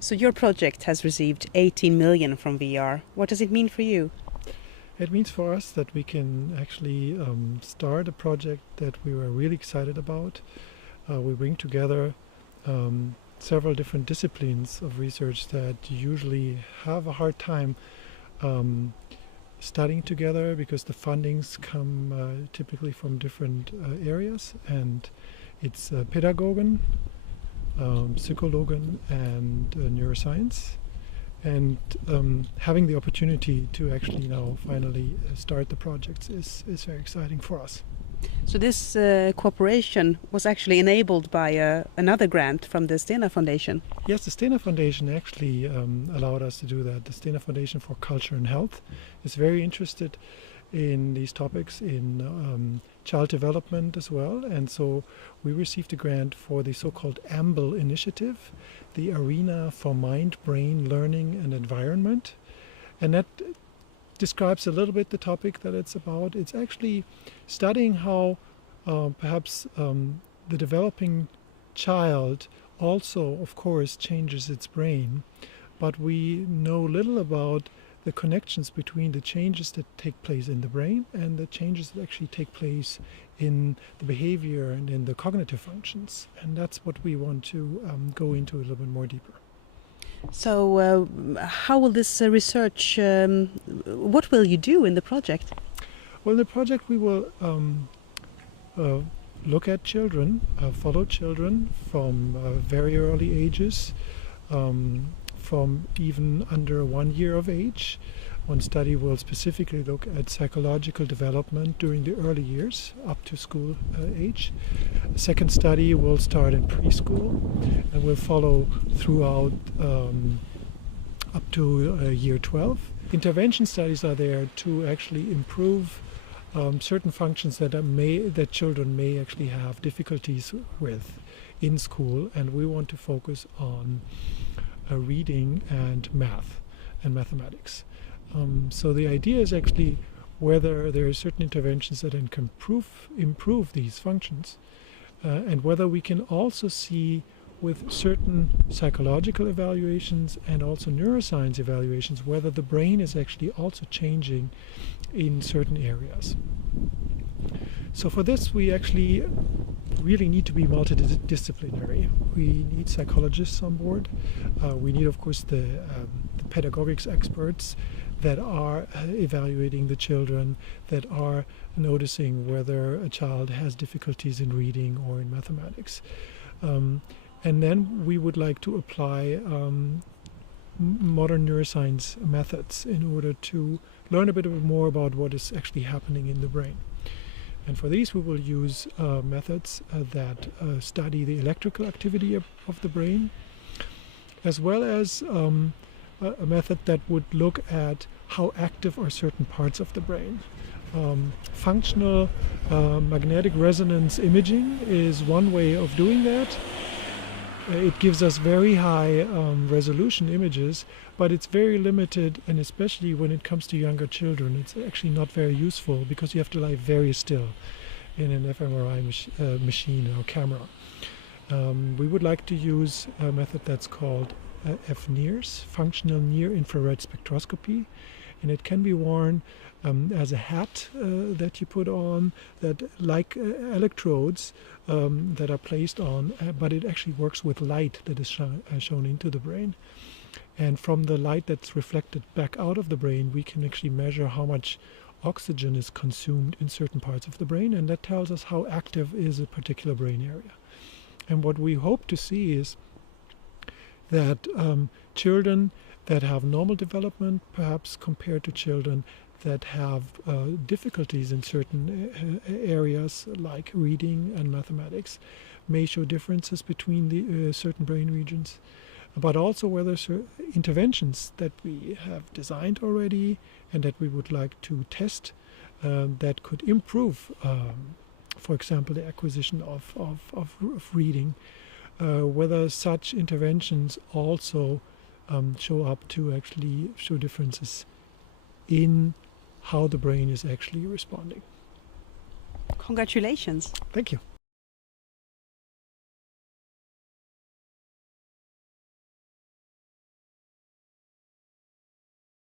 So your project has received 18 million from VR. What does it mean for you? It means for us that we can actually start a project that we were really excited about. We bring together several different disciplines of research that usually have a hard time studying together because the fundings come typically from different areas, and it's pedagogen, psychologen and neuroscience, and having the opportunity to actually now finally start the projects is very exciting for us. So this cooperation was actually enabled by another grant from the Stena Foundation. Yes, the Stena Foundation actually allowed us to do that. The Stena Foundation for Culture and Health is very interested in these topics, in child development as well, and so we received a grant for the so-called AMBLE initiative, the Arena for Mind, Brain, Learning and Environment, and that describes a little bit the topic that it's about. It's actually studying how perhaps the developing child also, of course, changes its brain, but we know little about the connections between the changes that take place in the brain and the changes that actually take place in the behavior and in the cognitive functions. And that's what we want to go into a little bit more deeper. So how will this research, what will you do in the project? Well, in the project we will look at children, follow children from very early ages, from even under 1 year of age. One study will specifically look at psychological development during the early years up to school age. A second study will start in preschool and will follow throughout up to year 12. Intervention studies are there to actually improve certain functions that children may actually have difficulties with in school, and we want to focus on reading and math and mathematics. So the idea is actually whether there are certain interventions that can improve these functions, and whether we can also see with certain psychological evaluations and also neuroscience evaluations whether the brain is actually also changing in certain areas. So for this we actually really need to be multidisciplinary. We need psychologists on board. We need, of course, the pedagogics experts that are evaluating the children, that are noticing whether a child has difficulties in reading or in mathematics. And then we would like to apply modern neuroscience methods in order to learn a bit more about what is actually happening in the brain. And for these we will use methods that study the electrical activity of the brain, as well as a method that would look at how active are certain parts of the brain. Functional magnetic resonance imaging is one way of doing that. It gives us very high resolution images, but it's very limited, and especially when it comes to younger children, it's actually not very useful because you have to lie very still in an fMRI machine or camera. We would like to use a method that's called FNIRS, functional near infrared spectroscopy, and it can be worn as a hat that you put on, that like electrodes that are placed on, but it actually works with light that is shown into the brain. And from the light that's reflected back out of the brain, we can actually measure how much oxygen is consumed in certain parts of the brain, and that tells us how active is a particular brain area. And what we hope to see is that children that have normal development, perhaps compared to children that have difficulties in certain areas like reading and mathematics, may show differences between the certain brain regions, but also whether interventions that we have designed already and that we would like to test that could improve, for example, the acquisition of reading, whether such interventions also show up to actually show differences in how the brain is actually responding. Congratulations. Thank you.